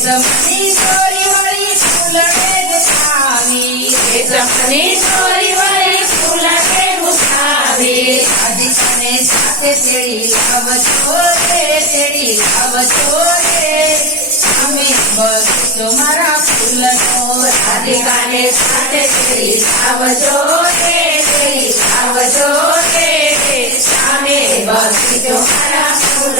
जमनी छोरी वाली फूल के गुसावी हे जमनी छोरी हरी फूल के गुसावी आदि सने साथे तेरी अब छोरे तेरी अब छोरे हमें बस तुम्हारा फूल नो राधिका ने साथे तेरी अब छोरे तेरी अब छोरे हमें बस तुम्हारा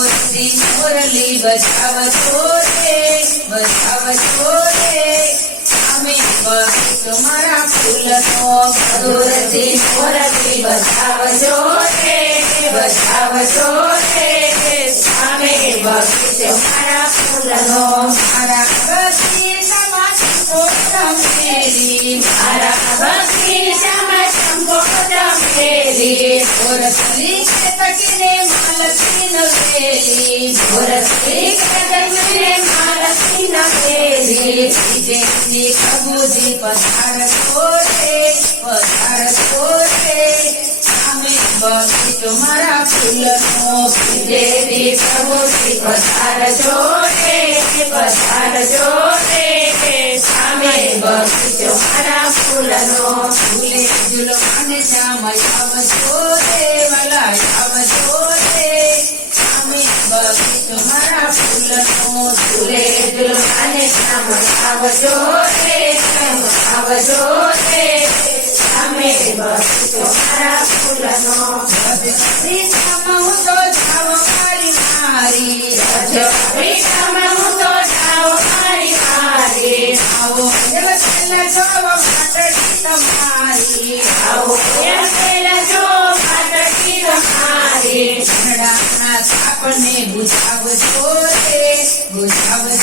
मुरली बजाव छोरे बजाव छोरे तुम्हारा फूल तो मधुर सी मुरली बजाव छोरे बजाव छोरे કબૂજી પધાર કોરે પધાર કોરે અમે બગીચો મારા ફૂલનો દેવી પ્રભુજી પધાર જોડે પધાર જોડે સામે બગીચો મારા ફૂલનો ફૂલે ઝૂલવાને શ્યામ આવજો રે વાલા આવજો રે અમે બગીચો મારા ફૂલનો ઝૂલે ઝૂલવાને શ્યામ આવજો રે આવજો રે અમે બગીચો મારા ફૂલનો બગીચામાં હું તો જાવ મારી મારી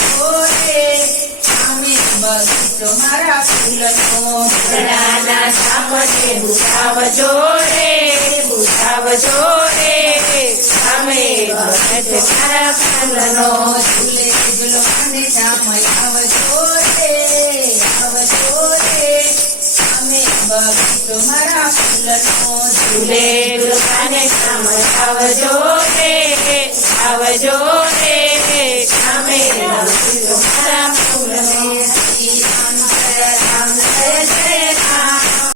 બુઝાવજો રે અમે બગીચો મારા ફૂલનો બગીચો મારા ફૂલનો ઝૂલે અને જામય આવજો રે આવજો રે. અમે બગીચો મારા ફૂલનો ઝૂલે ઝૂલવાને જામય આવજો રે આવજો રે.